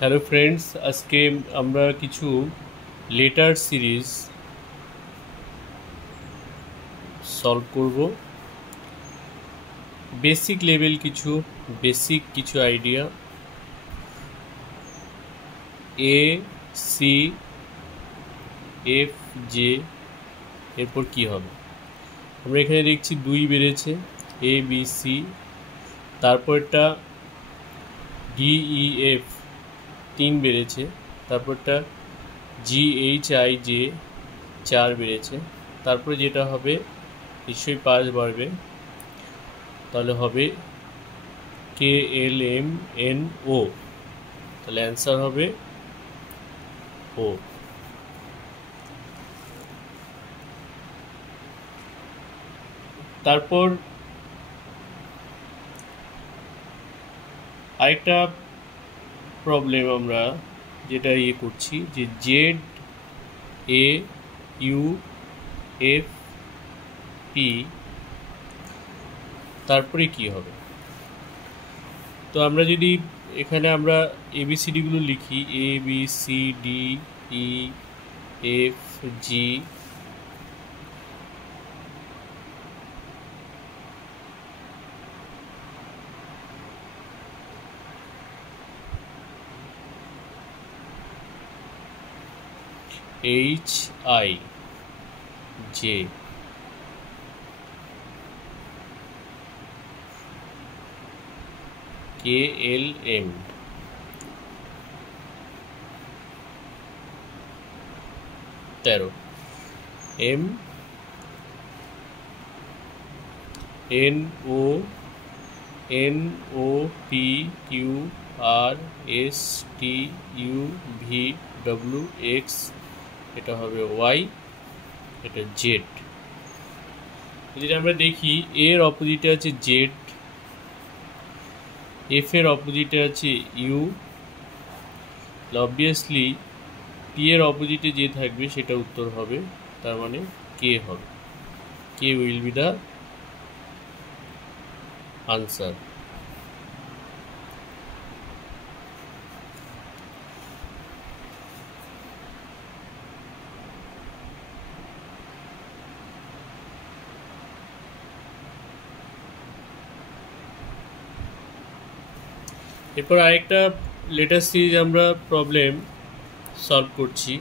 Hello friends, আজকে আমরা কিছু লেটার সিরিজ সলভ করব। বেসিক লেভেল কিছু idea. A, C, F, J, এরপর কি হবে? আমরা এখানে দেখছি 2 বেড়েছে, এ বি সি, তারপরটা ডি ই এফ 3 বেড়েছে, তারপরটা জি এইচ আই জে 4 বেড়েছে, তারপরে যেটা হবে নিশ্চয়ই 5 বাড়বে, তাহলে হবে কে এল এম এন ও, তাহলে অ্যান্সার হবে ও। তারপর আরেকটা প্রবলেম আমরা যেটা করছি যে জেড এ ইউ এফ পি, তারপরে কি হবে? তো আমরা যদি এখানে আমরা এবিসিডিগুলো লিখি, A B C D E F G, H I J, K L M, 13, M N O P Q R S T U V W X, এটা হবে ওয়াই, এটা জেড। যদি আমরা দেখি এর অপোজিটে আছে জেড, এফ এর অপোজিটে আছে ইউ, অবভিয়াসলি পি এর অপোজিটে যে থাকবে সেটা উত্তর হবে, তার মানে কে হবে। কে উইল বি দ্য আনসার। এরপর আরেকটা লেটার সিরিজ আমরা প্রবলেম সলভ করছি।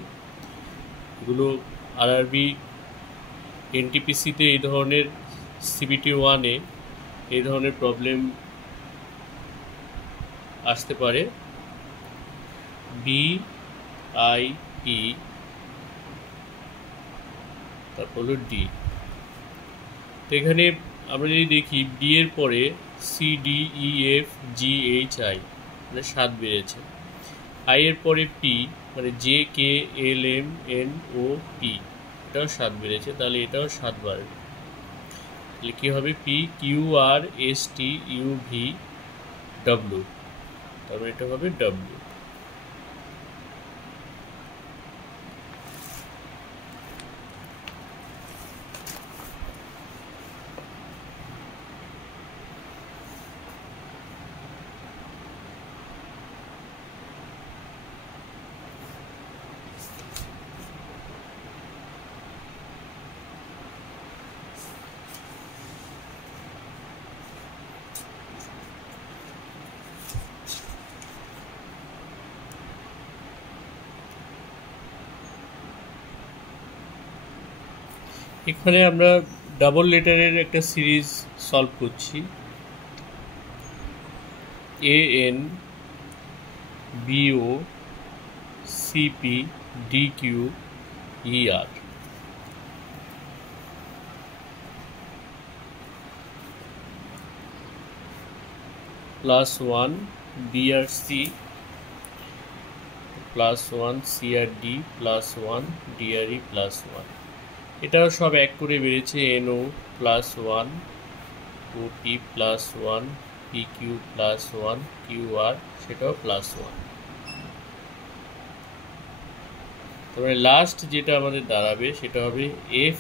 এগুলো আরআরবি এনটিপিসিতে এই ধরনের, সিবিটি 1-এ এই ধরনের প্রবলেম আসতে পারে। বি আই পি, তারপর হলো ডি। তো এখানে আমরা যদি দেখি ডি এর পরে C D E F G H I, মানে 7 বেড়েছে। আই এর পরে পি, মানে J K L M N O P, এটাও 7 বেড়েছে, তাহলে এটাও 7 বাড়বে। তাহলে কী হবে? P Q R S T U V W, তারপরে এটা হবে ডব্লিউ। এখানে আমরা ডাবল লেটারের একটা সিরিজ সলভ করছি। A N B O C P D Q E R, +1 B আর সি, +1 সি আর ডি, +1 ডি আর ই, +1। এটাও সব এক করে বেড়েছে। N O +1, O P +1, P Q +1, Q আর সেটাও +1। তারপরে লাস্ট যেটা আমাদের দাঁড়াবে সেটা হবে এফ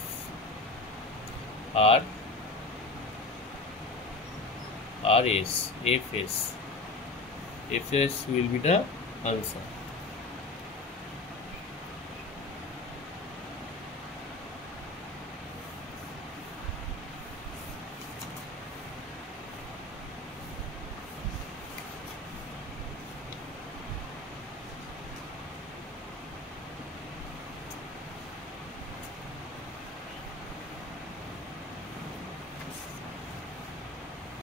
আর আর S, F S, F S will be the answer.